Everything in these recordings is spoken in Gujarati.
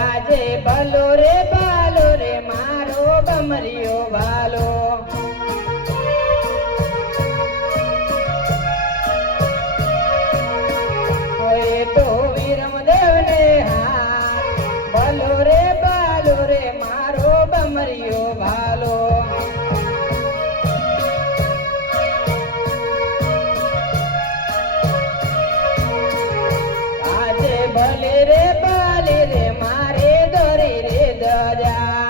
આજે ભલો રે ભાલો રે મારો ભમરિયો ભાલો હોય તો વિરમદેવ ને હાથ ભલો રે ભાલો રે મારો ભમરિયો ભાલો આજે ભલે રે ભાલે રે મારે દોરી રે દજા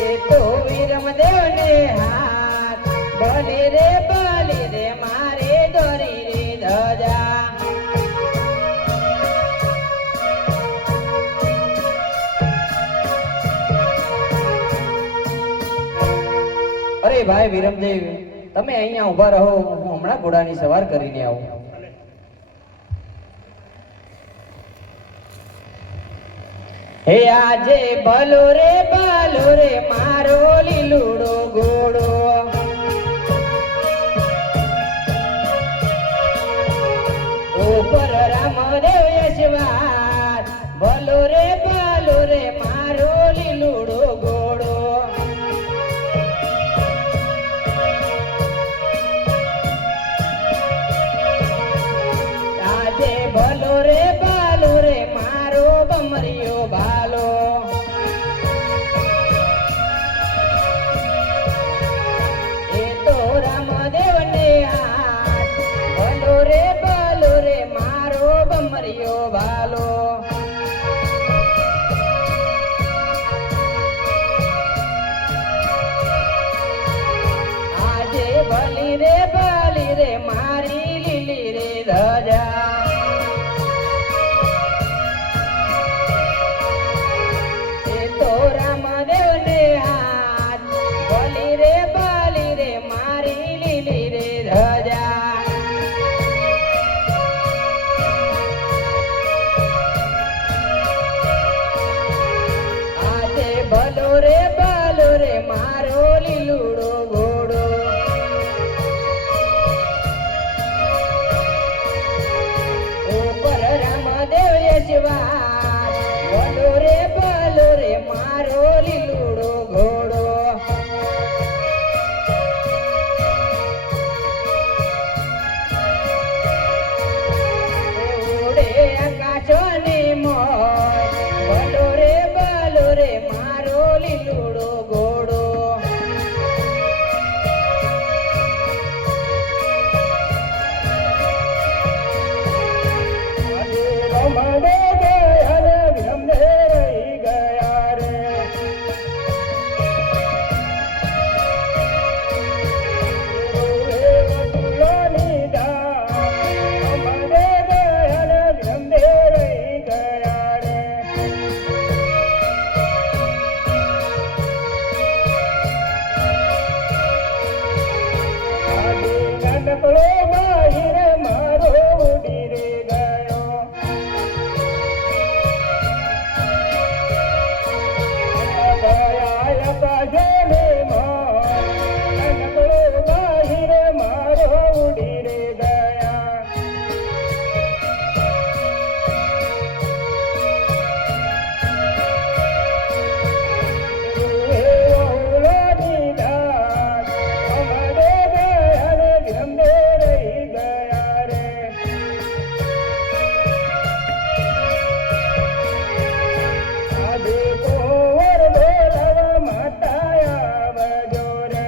એ તો વિરમદેવ ને હાથ ભલે રે ભાલે રે મારે દોરી રે દજા અરે ભાઈ વિરમદેવ તમે અહીંયા ઉભા રહો હું હમણાં ઘોડાની સવાર કરીને આવું હે આજે ભલો રે ભાલો રે મારો લીલુડો ઘોડો ઉપર રામદેવ યશવાદ ભલો રે ભાલો રે મારો લીલુડો ઘોડો આજે ભલો રે ભાલો રે મારો ભમરિયો ભાલો એ તો રામદેવ ને હાથ ભલો રે ભાલો રે મારો ભમરિયો ભાલો આજે ભલી રે ભાલી રે મારી લીલી રે ધજા એ તો રામદેવ ને હાથ ભલી રે ભાલી રે મારી લીલી રે ધજા આજે ભલો રે ભાલો રે મારો લીલુડો ઘોડો ઉપર રામદેવ યશવાદ ભલો રે ભાલો રે મારો લીલુડો ઘોડો ઉડે આકાશો ને મોર ભલો રે ભાલો રે મારો લીલુડો ઘોડો રમડે ગયા રે વિરમદે રહી ગયા રે વટુલોની ધામ રમડે ગયા રે વિરમદે રહી ગયા રે આજે નાનકડો માહિર મારો ઉડી રે ગયો ગયા આકાશે ને મોર નાનકડો માહિર મારો ઉડી રે ગયા ઓહળોની ધાર રમડે ગયા રે વિરમદે રહી ગયા રે આજે કોર બોલાવા માતા આવજો રે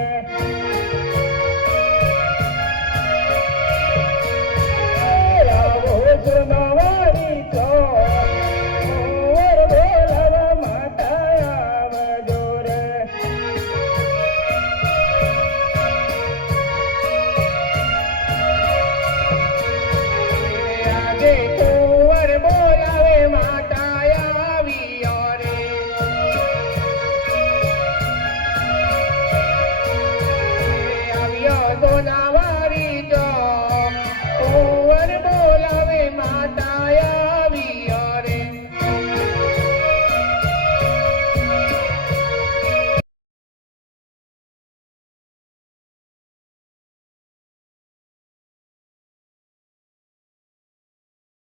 આવો સુનવારી તો કોર બોલાવા માતા આવજો રે આજે